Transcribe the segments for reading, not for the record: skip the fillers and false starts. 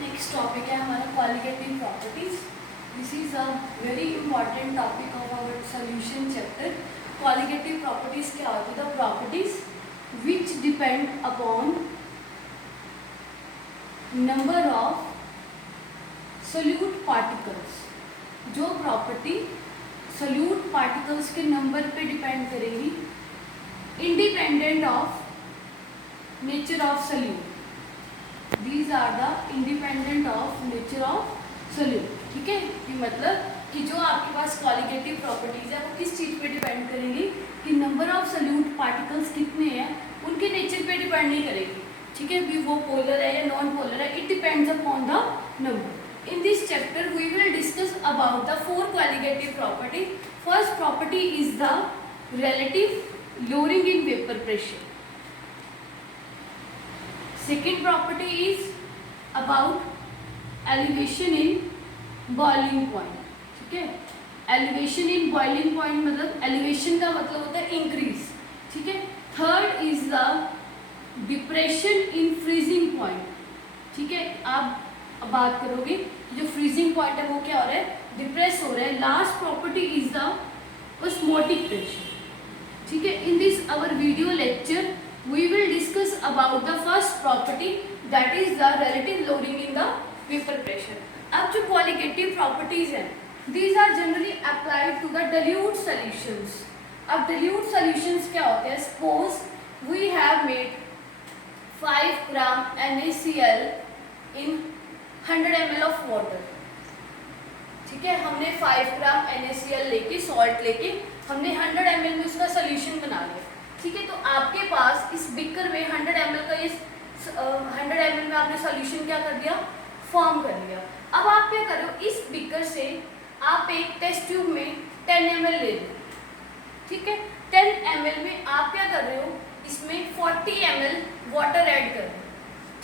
Next topic है हमारा qualitative properties. This is a very important topic of our solution chapter. Qualitative properties क्या होती है? The properties which depend upon number of solute particles. जो property solute particles के number पे depend करेगी, independent of nature of solute. These are the independent of nature of solute। ठीक है, कि मतलब कि जो आपके पास क्वालिटेटिव प्रॉपर्टीज है वो किस चीज़ पे डिपेंड करेंगी कि नंबर ऑफ सोल्यूट पार्टिकल्स कितने हैं, उनके नेचर पे डिपेंड नहीं करेगी। ठीक है, भी वो पोलर है या नॉन पोलर है, it depends upon the number. In this chapter we will discuss about the 4 qualitative property. First property is the relative lowering in vapor pressure। Second property is about elevation in boiling point। ठीक है, elevation in boiling point मतलब elevation का मतलब होता है increase। ठीक है, third is the depression in freezing point। ठीक है, आप बात करोगे जो freezing point है वो क्या हो रहा है, डिप्रेस हो रहा है। Last property is the osmotic pressure। ठीक है, in this our video lecture we will discuss about the first property, that is the relative lowering in the vapor pressure। अब जो qualitative properties हैं, these are generally applied to the dilute solutions। अब dilute solutions क्या होते हैं? Suppose we have made 5 gram NaCl in 100 ml of water। ठीक है, हमने 5 ग्राम NaCl लेके, सॉल्ट लेके हमने 100 ml में उसका सोल्यूशन बना लिया। ठीक है, तो आपके पास इस बिकर में 100 ml का, इस 100 ml में आपने सोल्यूशन क्या कर दिया, फॉर्म कर लिया। अब आप क्या कर रहे हो, इस बिकर से आप एक टेस्ट ट्यूब में 10 ml ले लो। ठीक है, 10 ml में आप क्या कर रहे हो, इसमें 40 ml वाटर ऐड कर रहे हो।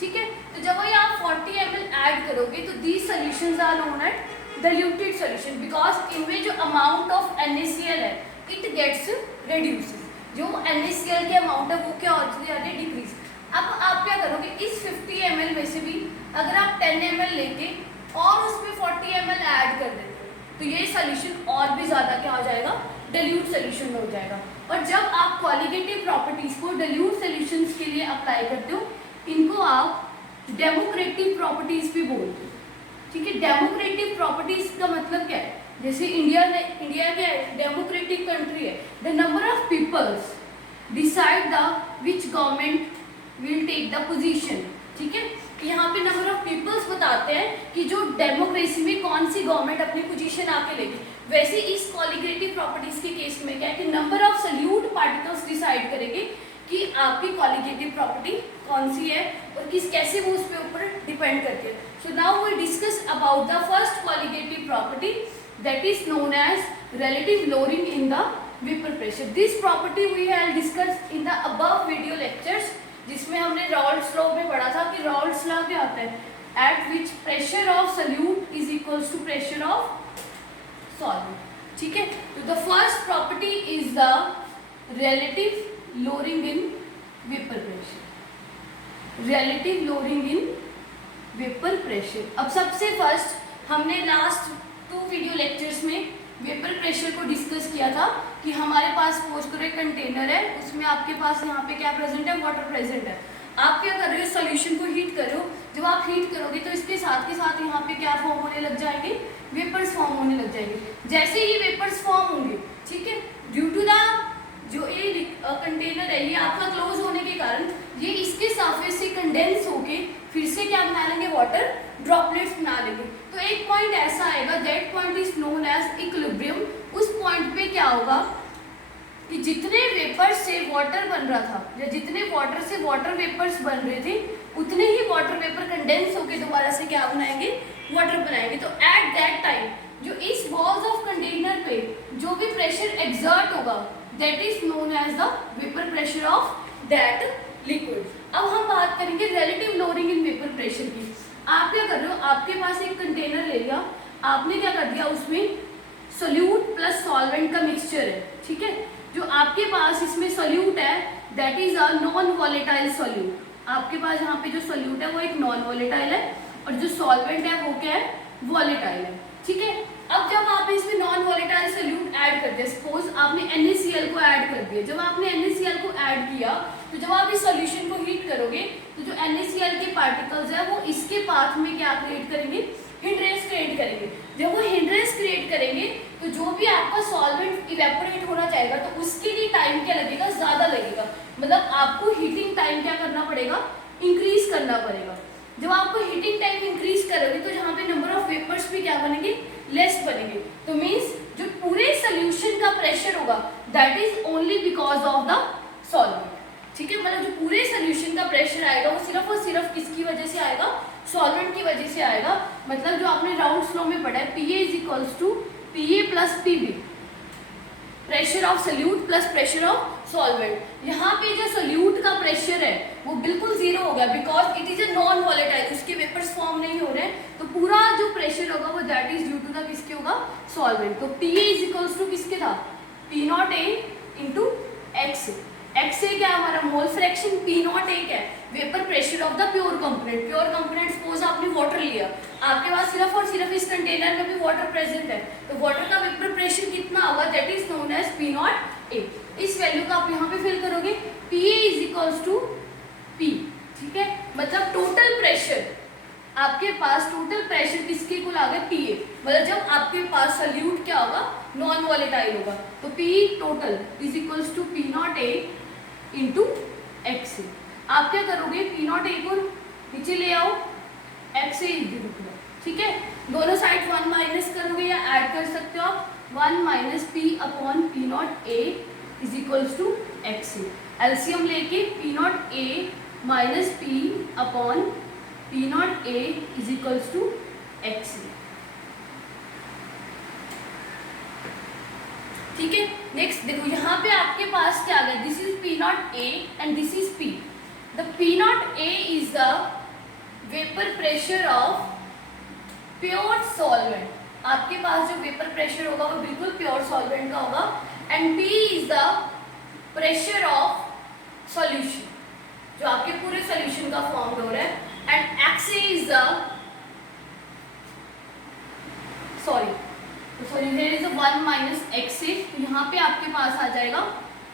ठीक है, तो जब ये आप 40 ml ऐड करोगे तो these solutions are known as diluted solution, because इनमें जो अमाउंट ऑफ NaCl है इट गेट्स रिड्यूस। जो NaCl के अमाउंट है वो क्या हो जाती है, डिक्रीज। अब आप क्या करोगे, इस 50 ml में से भी अगर आप 10 ml लेके और उसमें 40 ml ऐड कर देते हो तो ये सोल्यूशन और भी ज़्यादा क्या हो जाएगा, डिल्यूट सोल्यूशन में हो जाएगा। और जब आप क्वालिटेटिव प्रॉपर्टीज को डिल्यूट सोल्यूशंस के लिए अप्लाई करते हो, इनको आप डेमोक्रेटिव प्रॉपर्टीज भी बोलते हो। ठीक है, डेमोक्रेटिक प्रॉपर्टीज का मतलब क्या है? जैसे इंडिया क्या है, डेमोक्रेटिक कंट्री है। The number of peoples decide the which government will take the position. ठीक है, यहाँ पे नंबर ऑफ पीपल्स बताते हैं कि जो डेमोक्रेसी में कौन सी गवर्नमेंट अपनी पोजीशन आके लेगी। वैसे इस क्वालिटेटिव प्रॉपर्टीज के केस में क्या है कि number of solute particles decide करेंगे कि आपकी क्वालिटेटिव प्रॉपर्टी कौन सी है और किस कैसे वो उसके ऊपर डिपेंड करती है। So now we discuss about the first qualitative property, that is known as relative lowering in the vapor pressure। This property we have discussed in the above video lectures, जिसमें हमने Raoult's law में पढ़ा था कि Raoult's law क्या होता है, at which pressure of solute is equals to pressure of solvent। ठीक है, तो the first property is the relative lowering in vapor pressure। relative lowering in vapour pressure. अब सबसे फर्स्ट हमने लास्ट 2 वीडियो लेक्चर्स में वेपर प्रेशर को discuss किया था कि हमारे पास सपोज करो एक कंटेनर है, उसमें आपके पास यहाँ पे क्या प्रेजेंट है, वाटर प्रेजेंट है। आप क्या कर रहे हो, सॉल्यूशन को हीट कर रहे हो। जब आप हीट करोगे तो इसके साथ के साथ यहाँ पे क्या फॉर्म होने लग जाएंगे, वेपर्स फॉर्म होने लग जाएंगे। जैसे ही वेपर्स फॉर्म होंगे, ठीक है, ड्यू टू द जो ये कंटेनर है ये आपका क्लोज होने के कारण ये इसके सरफेस से कंडेंस होके फिर से क्या बना लेंगे, वाटर ड्रॉपलेट्स बना लेंगे। तो एक पॉइंट ऐसा आएगा, that point is known as equilibrium. उस पॉइंट पे क्या होगा कि जितने वेपर से वाटर बन रहा था या जितने वाटर से वाटर वेपर्स बन रहे थे उतने ही वाटर वेपर कंडेंस होके दोबारा से क्या बनाएंगे, वाटर बनाएंगे। तो एट दैट टाइम जो इस वॉल्स ऑफ कंटेनर पे जो भी प्रेशर एग्जर्ट होगा that is known as the vapour pressure of that liquid. अब हम बात करेंगे relative lowering in vapour pressure की। आप क्या कर रहे हो, आपके पास एक कंटेनर ले लिया, आपने क्या कर दिया, उसमें सोल्यूट प्लस सॉल्वेंट का मिक्सचर है। ठीक है, जो आपके पास इसमें सोल्यूट है that is a non volatile solute. आपके पास यहाँ पे जो सोल्यूट है वो एक नॉन वॉलेटाइल है और जो सॉल्वेंट है वो क्या है, वॉलेटाइल है, ठीक है। अब जब आप इसमें नॉन वॉलेटाइल सोल्यूट ऐड करते हैं, सपोज आपने NaCl को ऐड कर दिया, जब आपने NaCl को ऐड किया तो जब आप इस सॉल्यूशन को हीट करोगे तो जो NaCl के पार्टिकल्स है वो इसके पाथ में क्या क्रिएट करेंगे, हिंड्रेंस क्रिएट करेंगे। जब वो हिंड्रेंस क्रिएट करेंगे तो जो भी आपका सॉल्वेंट इवेपोरेट होना चाहेगा तो उसके लिए टाइम क्या लगेगा, ज्यादा लगेगा, मतलब आपको हीटिंग टाइम क्या करना पड़ेगा, इंक्रीज करना पड़ेगा। जब आपको हीटिंग टाइम इंक्रीज करोगे तो जहाँ पे नंबर ऑफ वेपर्स भी क्या बनेंगे, लेस बनेंगे। तो मीन्स जो पूरे सोल्यूशन का प्रेशर होगा that is only because of the solvent, ठीक है। मतलब जो पूरे सोल्यूशन का प्रेशर आएगा वो सिर्फ और सिर्फ किसकी वजह से आएगा, सॉल्वेंट की वजह से आएगा। मतलब जो आपने राउंड्स लॉ में पढ़ा है PA = PA + PB, pressure of solute plus pressure of solvent. यहाँ पे जो सोल्यूट का प्रेशर है वो बिल्कुल जीरो हो गया because it is a non volatile, उसके वेपर्स फॉर्म नहीं हो रहे हैं, तो पूरा जो प्रेशर होगा वो that is due to the किसके होगा, सॉल्वेंट। तो PA = किसके था, P0A × X। X क्या हमारा मोल फ्रैक्शन, P0 क्या है vapour pressure of the pure component. Pure component suppose आपने वाटर लिया, आपके पास सिर्फ और सिर्फ इस कंटेनर में भी वाटर प्रेजेंट है, तो वाटर का वेपर प्रेशर कितना होगा, that is known as P0A। इस वैल्यू का आप यहाँ पे फिल करोगे, PA = P, ठीक है। मतलब टोटल प्रेशर आपके पास, टोटल प्रेशर किसके इक्वल आ गया, PA। मतलब जब आपके पास सोल्यूट क्या होगा, नॉन वॉलेटाइल होगा, तो P टोटल = P0A × X। आप क्या करोगे, P0A को नीचे ले आओ, X से ठीक है, दोनों साइड 1 माइनस करोगे या ऐड कर सकते हो आप, 1 - P/P0A = X। एलसीएम लेके P0A - P/P0A = X, ठीक है। नेक्स्ट देखो यहाँ पे आपके पास क्या आ गया, this is P0A and this is P। The P0A is the vapour pressure of pure solvent. आपके पास जो वेपर प्रेशर होगा वो बिल्कुल प्योर सॉल्वेंट का होगा, and P is the pressure of solution, जो आपके पूरे सॉल्यूशन का फॉर्म हो रहा है, and XA is the sorry there is 1 - XA, तो यहाँ पे आपके पास आ जाएगा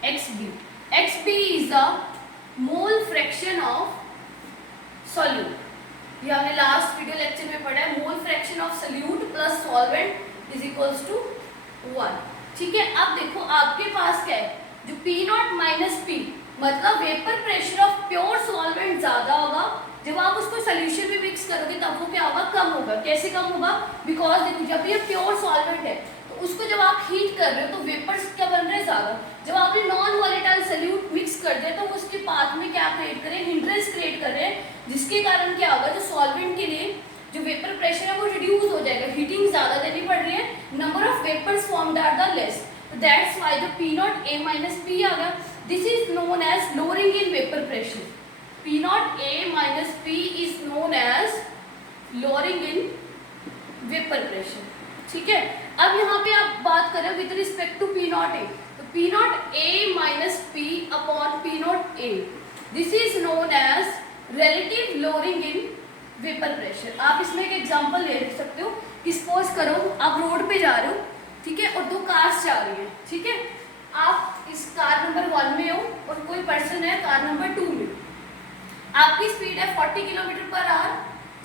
XB। XB is the mole fraction of solute. ये हमने लास्ट वीडियो लेक्चर में पढ़ा है, mole fraction of solute plus solvent = 1, ठीक है। अब देखो आपके पास क्या है, जो P0 - P मतलब vapour pressure of pure solvent ज्यादा होगा, जब आप उसको सोल्यूशन में मिक्स करोगे तब वो क्या होगा, कम होगा। कैसे कम होगा, बिकॉज देखो जब ये प्योर सॉल्वेंट है तो उसको जब आप हीट कर रहे हो तो वेपर्स क्या बन रहे हैं, ज्यादा। जब आपने नॉन वॉलेटाइल सोल्यूट मिक्स कर दिया तो उसके पाथ में क्या क्रिएट करें, हिंड्रेंस क्रिएट कर रहे हैं, जिसके कारण क्या होगा, जो सॉल्वेंट के लिए जो वेपर प्रेशर है वो रिड्यूस हो जाएगा, हीटिंग ज्यादा देनी पड़ रही है, number of vapours formed are the less, that's why जो P0A - P आ गया, this is known as lowering in vapour pressure. P0A - P is known as lowering in vapor pressure, ठीक है। अब यहाँ पे आप बात करें विद रिस्पेक्ट टू P0A, तो P0A - P/P0A, this is known as relative lowering in vapor pressure। आप इसमें एक एग्जांपल ले सकते हो, सपोज करो आप रोड पे जा रहे हो, ठीक है, और 2 कार्स जा रही है, ठीक है। आप इस कार नंबर 1 में हो और कोई पर्सन है कार नंबर 2 में, आपकी स्पीड है 40 km/h,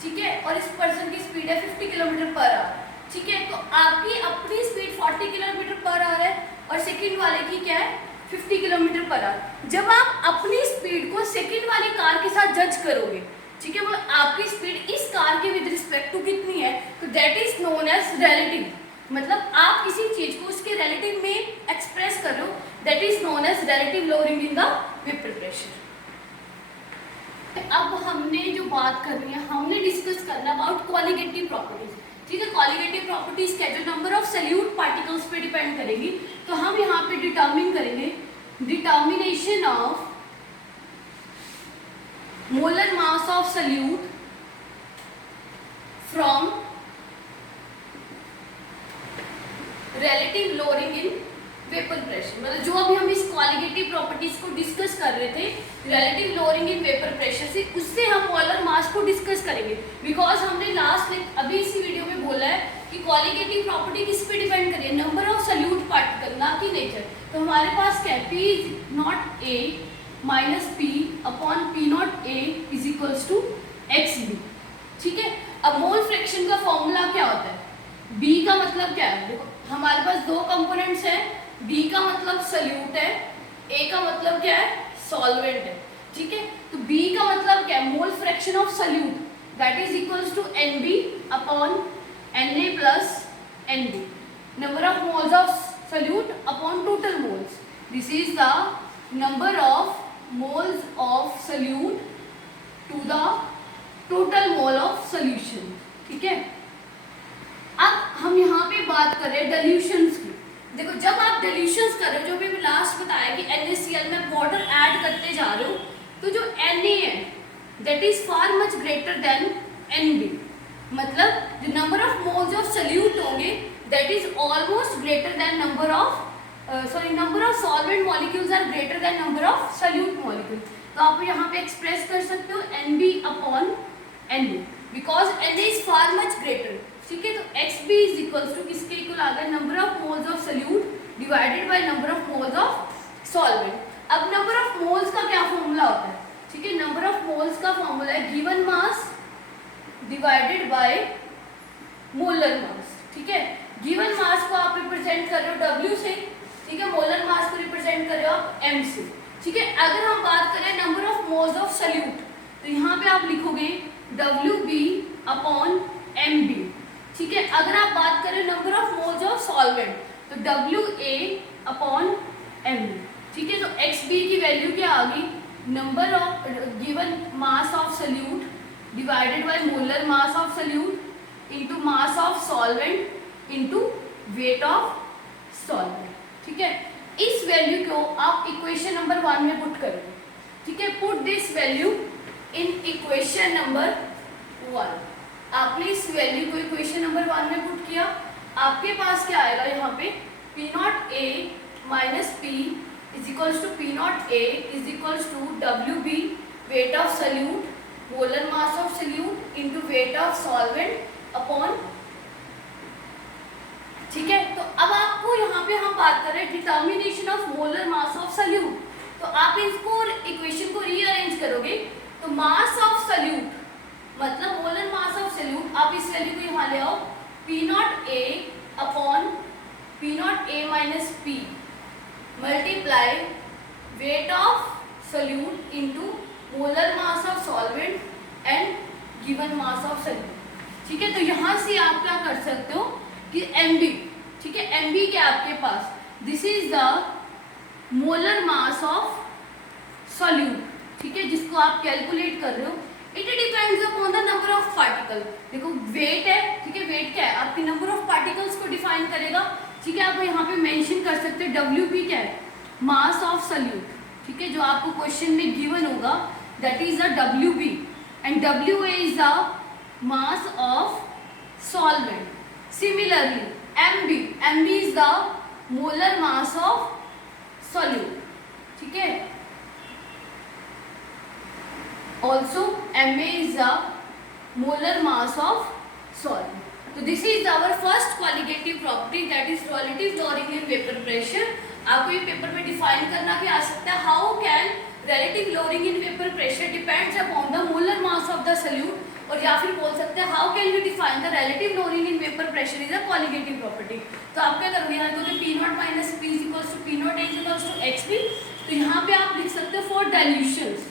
ठीक है, और इस पर्सन की स्पीड है 50 km/h, ठीक है। तो आपकी अपनी स्पीड 40 km/h है और सेकंड वाले की क्या है, 50 km/h। जब आप अपनी स्पीड को सेकंड वाली कार के साथ जज करोगे, ठीक है, वो आपकी स्पीड इस कार के विद रिस्पेक्ट टू कितनी है, तो that is known as relative. मतलब आप किसी चीज को उसके रिलेटिव में एक्सप्रेस कर रहे हो, that is known as relative lowering in the vapour pressure. अब हमने जो बात करनी है, हमने डिस्कस करना अबाउट क्वालिटेटिव प्रॉपर्टीज, ठीक है। क्वालिटेटिव प्रॉपर्टीज क्या, जो नंबर ऑफ सोल्यूट पार्टिकल्स पे डिपेंड करेगी, तो हम यहाँ पे डिटर्मिन करेंगे determination of molar mass of solute from relative lowering in vapour pressure, मतलब जो अभी हम इस क्वालिटेटिव प्रॉपर्टीज को डिस्कस कर रहे थे relative lowering in vapour pressure से, उससे हम मोलर मास को डिस्कस करेंगे। बिकॉज हमने लास्ट अभी इसी वीडियो में बोला है कि क्वालिटेटिव प्रॉपर्टी किस पे डिपेंड करिए, नंबर ऑफ सल्यूट पार्टिकल, ना कि नेचर। तो हमारे पास क्या है, P is not A minus P upon P not A is equals to X B. ठीक है, अब मोल फ्रैक्शन का फॉर्मूला क्या होता है, B का मतलब क्या है, देखो हमारे पास दो कंपोनेंट्स हैं, B का मतलब सल्यूट है, A का मतलब क्या है, सॉल्वेंट है। ठीक है, तो B का मतलब क्या है, mole fraction of solute, that is equals to NB upon Na plus NB, number of moles of solute upon total moles. This is the number of moles of solute to the total mole of solution. ठीक है, अब हम यहाँ पे बात कर रहे हैं डिल्यूशंस की। देखो जब आप डिल्यूशंस कर रहे हो, जो भी मैं लास्ट बताया कि NaCl में वाटर ऐड करते जा रहे हो, तो जो Na है that is far much greater than Nb, मतलब जो number of moles of solute होंगे that is almost greater than number of number of solvent molecules are greater than number of solute molecule. तो आप यहाँ पे express कर सकते हो Nb upon Na, because Na is far much greater. ठीक है, तो Xb इज इक्वल्स टू किसके इक्वल आ गया, number of moles of solute divided by number of moles of solvent. अब नंबर ऑफ मोल्स का क्या फॉर्मूला होता है, ठीक है, नंबर ऑफ मोल्स का फॉर्मूला है given mass divided by molar mass. ठीक है, गिवन मास को आप रिप्रेजेंट कर रहे हो W से, ठीक है, मोलर मास को रिप्रेजेंट कर रहे हो आप M से। ठीक है, अगर हम बात करें number of moles of solute, तो यहाँ पे आप लिखोगे WB अपॉन MB। ठीक है, अगर आप बात करें number of moles of solvent, तो WA अपॉन MB। ठीक है, तो XB की वैल्यू क्या आ गई, number of given mass of solute divided by molar mass of solute into mass of solvent into weight of solvent. ठीक है, इस वैल्यू को आप इक्वेशन नंबर 1 में पुट करोगे। ठीक है, put this value in equation number 1। आपने इस वैल्यू को इक्वेशन नंबर 1 में पुट किया, आपके पास क्या आएगा, यहाँ पे P not A minus P is equals to P not A is equals to WB weight of solute molar mass of solute into weight of solvent upon. ठीक है, तो अब आपको यहाँ पे हम बात कर रहे हैं determination of molar mass of solute. तो आप इसको इक्वेशन को रीअरेंज करोगे, तो मास ऑफ सल्यूट मतलब मोलर मास ऑफ सल्यूट, आप इस वैल्यू को यहाँ ले आओ, P not A upon P not A minus P multiply wait of solute into molar mass of solvent and given mass of salute. ठीक है, तो यहाँ से आप क्या कर सकते हो कि MB, ठीक है, MB क्या आपके पास, this is the molar mass of solute. ठीक है, जिसको आप कैलकुलेट कर रहे हो, it depends upon the number of particle. देखो वेट है, ठीक है, वेट क्या है, आपके नंबर ऑफ पार्टिकल्स को डिफाइन करेगा। ठीक है, आप यहाँ पे मेंशन कर सकते हैं WP क्या है, मास ऑफ सल्यूट। ठीक है, जो आपको क्वेश्चन में गिवन होगा that is the WB and WA is the mass of solvent. Similarly MB is the molar mass of solute. ठीक है, also Ma is the molar mass of solvent. So this is our first qualitative property, that is relative lowering in vapor pressure. आपको ये paper में define करना भी आ सकता है, how can relative lowering in vapor pressure depends upon the molar mass of the solute, और या फिर बोल सकते हैं how can we define the relative lowering in vapor pressure is a qualitative property। तो आप क्या करोगे, यहाँ तो P not minus P is equals to P not is equals to XP। तो यहाँ पे आप लिख सकते हो फॉर डाइल्यूशंस।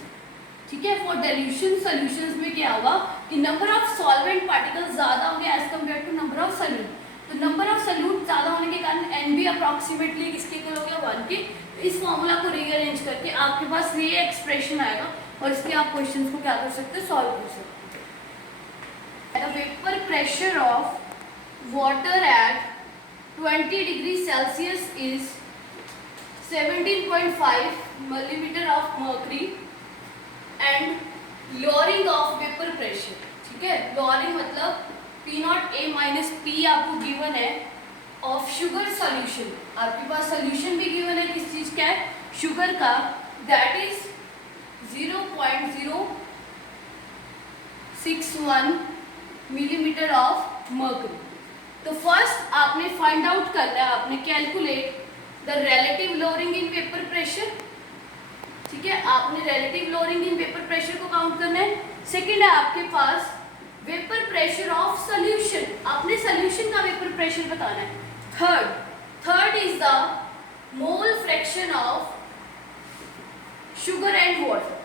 ठीक है, फॉर डाइल्यूशन सॉल्यूशंस में क्या होगा कि नंबर ऑफ सॉल्वेंट पार्टिकल्स ज्यादा होंगे as compare to number of solute. तो नंबर ऑफ सल्यूट ज्यादा होने के कारण NB अप्रॉक्सीमेटली किसके इक्वल हो गया, 1 के। इस फॉर्मूला को रीअरेंज करके आपके पास ये एक्सप्रेशन आएगा और इसके आप क्वेश्चंस को क्या कर सकते हो, सॉल्व कर सकते हो। The vapour pressure of water at 20 degree Celsius is 17.5 millimetre of mercury and lowering of vapour pressure. ठीक है, लोअरिंग मतलब P not A minus P आपको गिवन है, ऑफ शुगर सॉल्यूशन, आपके पास सॉल्यूशन भी गिवन है किस चीज का है, शुगर का, that is 0.061 millimetre of mercury. तो फर्स्ट आपने फाइंड आउट करना है, आपने calculate the relative lowering in vapour pressure, ठीक है, आपने relative lowering in vapour pressure को काउंट करना है। सेकंड है आपके पास वेपर प्रेशर ऑफ सॉल्यूशन, आपने सॉल्यूशन का वेपर प्रेशर बताना है। Third is the mole fraction of sugar and water,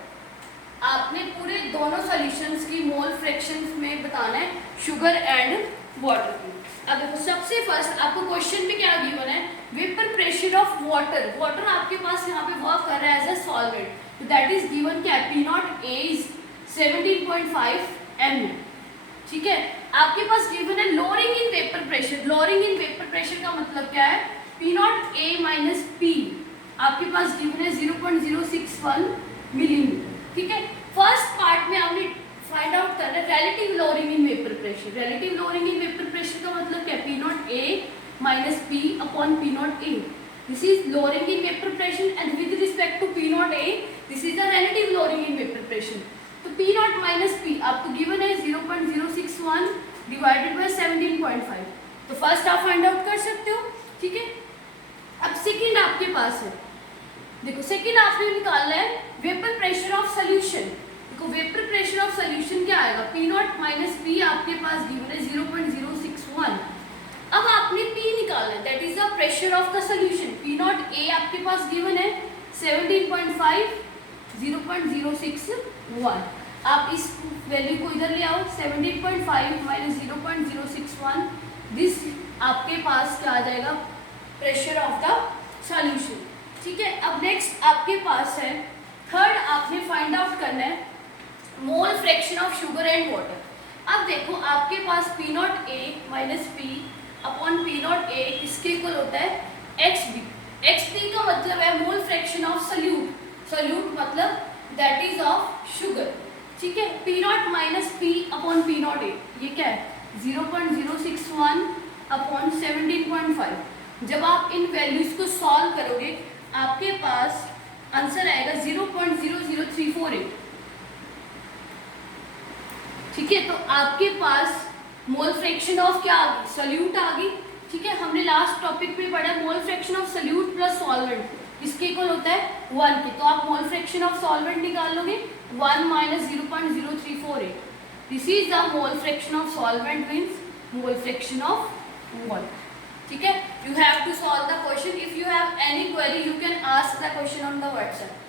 आपने पूरे दोनों सॉल्यूशंस की मोल फ्रैक्शंस में बताना है शुगर एंड वाटर की। अब देखो सबसे फर्स्ट आपको क्वेश्चन में क्या गिवन है, vapour pressure of water, water आपके पास यहाँ पे वर्क कर रहा है एज अ सॉल्वेंट, तो दैट इज गिवन क्या, P not A is 17.5 ml, ठीक है। आपके पास गिवन है lowering in vapour pressure, lowering in vapour pressure का मतलब क्या है, P not A minus P, आपके पास गिवन है 0.061 मिलीमीटर, ठीक है। फर्स्ट पार्ट में आपने फाइंड आउट करना है relative lowering in vapour pressure, relative lowering in vapour pressure का मतलब क्या, P not A minus P upon P not A, this is lowering in vapour pressure and with respect to P not A this is the relative lowering in vapour pressure. तो P not minus P आपको given है 0.061 divided by 17.5, तो first आप find out कर सकते हो, ठीक है। अब सेकंड आपके पास है, देखो सेकंड आपने निकालना है वेपर प्रेशर ऑफ सॉल्यूशन, देखो वेपर प्रेशर ऑफ सॉल्यूशन क्या आएगा, P नॉट माइनस P आपके पास गिवन है 0.061, अब आपने P निकालना है, that is the pressure of the solution. P not A आपके पास गिवन है 17.5 0.061, आप इस वैल्यू को इधर ले आओ, 17.5 माइनस 0.061, दिस आपके पास क्या आ जाएगा, प्रेशर ऑफ द सॉल्यूशन, ठीक है। अब नेक्स्ट आपके पास है थर्ड, आपने फाइंड आउट करना है mole fraction of sugar and water. अब देखो आपके पास P not A minus P upon P not A किसके इक्वल होता है, XB, XB का मतलब है mole fraction of solute, solute मतलब दैट इज ऑफ शुगर, ठीक है। P not minus P upon P not A, ये क्या है 0.061 अपॉन 17.5, जब आप इन वैल्यूज को सॉल्व करोगे आपके पास आंसर आएगा 0.00348, ठीक है। तो आपके पास मोल फ्रैक्शन ऑफ क्या आ गई, सॉल्यूट आ गई, ठीक है। हमने लास्ट टॉपिक में पढ़ा मोल fraction of solute plus solvent इसके इक्वल होता है 1 के, तो आप मोल फ्रैक्शन ऑफ सॉल्वेंट निकाल लोगे 1 minus 0.0348, this is the mole fraction of solvent means mole fraction of water, ठीक है। You have to solve the question. If you have any query, you can ask the question on the WhatsApp.